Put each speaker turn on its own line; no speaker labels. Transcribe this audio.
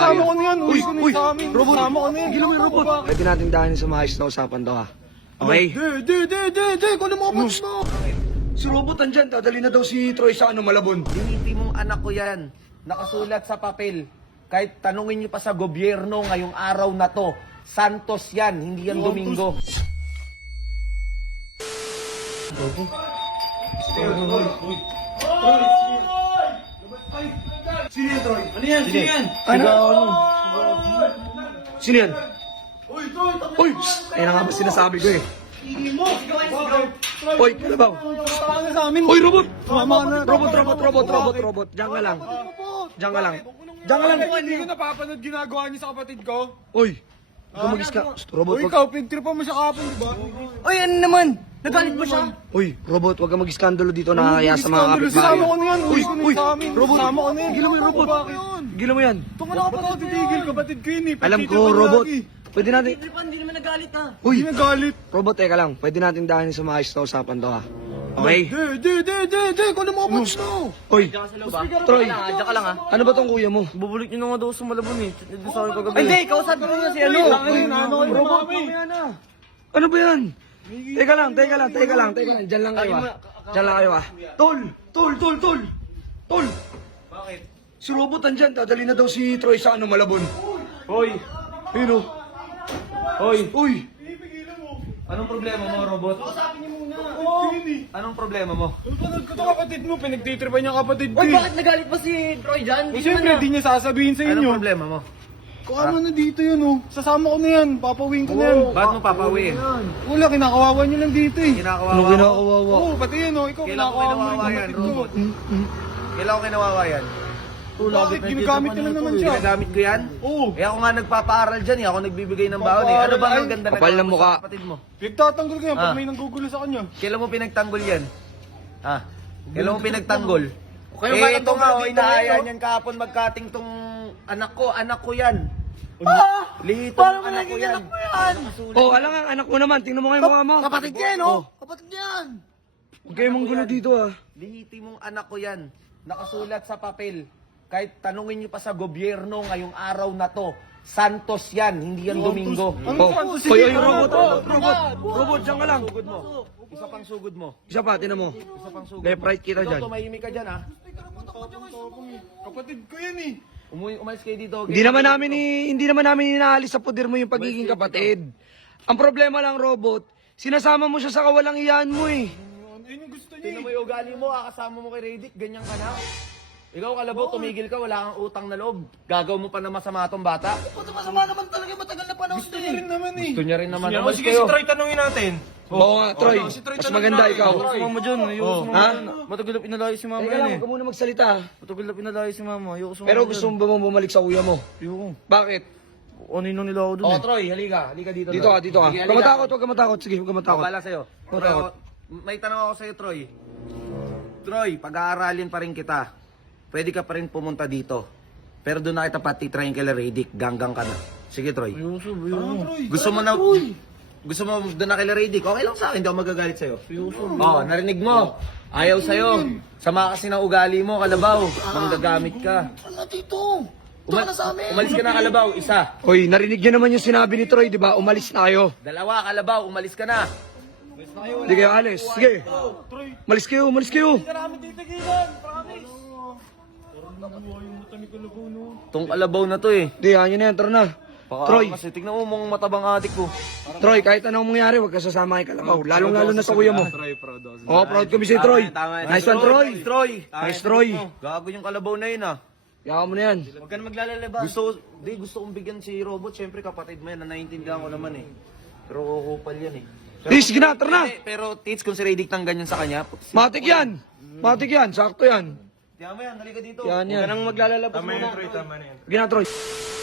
Isama ko na yan. Uy, sa amin.
Robot.
Isama ko na yan.
Gila mo yung robot. Pwede natin dahanin sa maayos na usapan to, ha? Okay?
Di. Kung ano mo mo.
Si Robot andyan, dadali na daw si Troy sa Malabon.
Diniti mong anak ko yan. Nakasulat sa papel. Kahit tanungin niyo pa sa gobyerno ngayong araw na to. Santos yan, hindi yan Domingo.
Sino yan, Troy?
Ano yan? Sino yan?
Sino yan? Uy! Ayun na nga ba sinasabi ko eh. Uy, kalabaw.
Sama na sa amin.
Uy, Robot!
Sama na.
Robot. Diyan ka lang. Diyan ka lang. Diyan ka lang.
Hindi ko napapanood ginagawa niyo sa kapatid ko.
Uy! Gumagis ka. Robot,
Uy,
wag...
ikaw, pinagtripan mo siya kahapon, di ba?
Uy, ano naman? Nagalit mo siya?
Uy, Robot, wag ka mag-iskandalo dito na kaya sa mga kapitbahay.
Isama ko na yan.
Uy,
Uy, sa amin.
Robot.
Isama ko na yan.
Gila mo yung robot.
Bakit yun?
Gila mo yan.
Tunga na kapatid ko titigil. Kapatid ko yun eh.
Alam ko,
Pinagtripan
Robot.
lagi.
Pwede natin...
Hindi naman nagalit ha.
Uy,
Hindi nagalit.
Robot, teka lang. Pwede natin dahanin sa maayos na usapan to, ha? Okay?
Di. Kung ano mo mo.
Uy, Troy,
Diyan ka lang ha.
ano ba tong kuya mo?
Bubulik nyo na nga daw sa Malabon eh. Doon sa akin kagabi.
Ay,
Hindi, kausapin mo na si ano.
Robot, mamaya na. Ano ba yan? Teka lang. Diyan lang kayo, ha? Diyan lang kayo, ha? Tol! Tol! Bakit? Si Robot andyan, dadali na daw si Troy sa Malabon.
Hoy,
Ayun, Uy!
anong problema mo, Robot? Anong problema mo?
Panood ko to kapatid mo. Pinagtitripan niya kapatid ko
Uy,
eh.
bakit nagalit pa si Troy dyan?
Eh, siyempre, di niya sasabihin sa
Anong
inyo.
problema mo?
Kung ano na dito yun, oh. Sasama ko na yan. Papawin ko na yan.
Bakit mo papawiin?
Wala, kinakawawa niyo lang dito eh.
Kinakawawa mo?
kinakawawa?
Oo, pati yan, oh. Ikaw,
Kailan ko
kinakawawa mo
kinawawa
yung
yan,
kapatid ko.
Robot? Kailan ko kinawawa yan?
Bakit? Ginagamit niyo lang naman siya.
Ginagamit ko yan?
Oo.
Eh ako nga nagpapaaral dyan eh. Ako nagbibigay ng baon eh. Ano bang ang ganda
Kapal ng
nagawa mo
mukha.
sa kapatid mo?
Pinagtatanggol ko yan pag
Ah.
may nanggugulo sa kanya.
Kailan mo pinagtanggol yan? Ha? Kailan mo pinagtanggol?
Kayo
Eh
ba
ito nga,
nagtanggol dito
inaaya
ngayon?
niyan kahapon magkating tong anak ko yan. Lihito
Paano
ng
mo
anak ko
naging
yan.
anak mo yan?
Oh, alam nga, anak mo naman. Tingnan mo nga yung mukha mo.
Kapatid niya eh, no? Kapatid niya yan.
Huwag kayong manggulo dito, ha?
Lihiti mong anak ko yan. Nakasulat sa papel. Kahit tanungin niyo pa sa gobyerno ngayong araw na to. Santos yan, hindi yan Domingo.
Oh, Hoy, Robot, diyan ka lang.
Sugod mo. Isa pang sugod mo.
Isa pa, tinan mo.
Isa pang sugod
Left
mo.
right kita
Ikaw,
dyan.
tumahimik ka dyan ha.
Kapatid ko yan eh.
Umalis kayo dito.
Hindi naman namin inaalis sa poder mo yung pagiging kapatid. Ang problema lang, Robot, sinasama mo siya sa kawalang iyan mo eh.
Yun yung gusto niya
Tingnan mo yung ugali mo, kakasama mo kay Redick, ganyan ka na. Ikaw kalabaw, tumigil ka, wala kang utang na loob. Gagaw mo pa na masama tong bata.
Puto masama naman talaga matagal na panahon
Gusto niya rin naman eh.
Gusto niya rin naman. Umalis kayo.
tanongin natin.
Oo nga, Troy. Mas maganda ikaw.
Mama dyan, ayoko sa mama
Ha?
dyan. Matagal na pinalayo si mama
Teka
yan
lang,
eh.
huwag ka muna magsalita.
Matagal na pinalayo si mama, ayoko sa mama
Pero
dyan.
gusto mo ba mong bumalik sa kuya mo?
Ayoko.
Bakit?
Ano nila ako dun
Oh,
eh.
Troy, halika dito.
Dito ka, dito ka.
Sige,
Huwag ka matakot, huwag ka matakot. Sige, huwag ka matakot.
Bala sa'yo.
Huwag
Pero,
takot.
may tanong ako sa'yo, Troy. Troy, pag-aaralin pa rin kita. Pwede ka pa rin pumunta dito. Pero doon na kita patitrayin kay Redick, ganggang ka na. Sige, Troy.
Ayoko.
Gusto mo na... Gusto mo doon na kay Redick, okay lang sa akin, hindi ako magagalit sa'yo. Oo, narinig mo. Ayaw sa'yo. Sama kasi ng ugali mo, kalabaw. Manggagamit ka.
Wala dito. Ito ka na sa amin.
Umalis ka na, kalabaw. Isa.
Hoy, narinig niyo naman yung sinabi ni Troy, di ba? Umalis na kayo.
Dalawa, kalabaw. Umalis ka na.
Hindi kayo alis. Sige. Umalis kayo, umalis kayo.
Marami titigilan, promise.
Tong kalabaw na to eh.
Hindi, yan na yan. Tara na. Troy,
Kasi tignan mo mong matabang adik ko.
Troy, kahit anong mangyari, huwag ka sasama kay Kalabaw. Lalong-lalo na sa kuya mo. Oh, proud kami sa'yo, Troy. Nice one, Troy.
Troy.
Nice, Troy.
Gago yung kalabaw na yun ah.
Yawa mo na yan.
Huwag ka na maglalaba. Gusto kong bigyan si Robot. Siyempre kapatid mo yan. Naiintindihan ko naman eh. Pero kukupal yan eh.
Di, sige na, tara na.
Pero Tits, kung si Redick nang ganyan sa kanya.
Matik yan. Matik yan. Sakto yan.
Tiyan mo yan, halika dito.
Yan yan.
maglalabas
Tama na, Troy, tama na yan.
Sige na, Troy.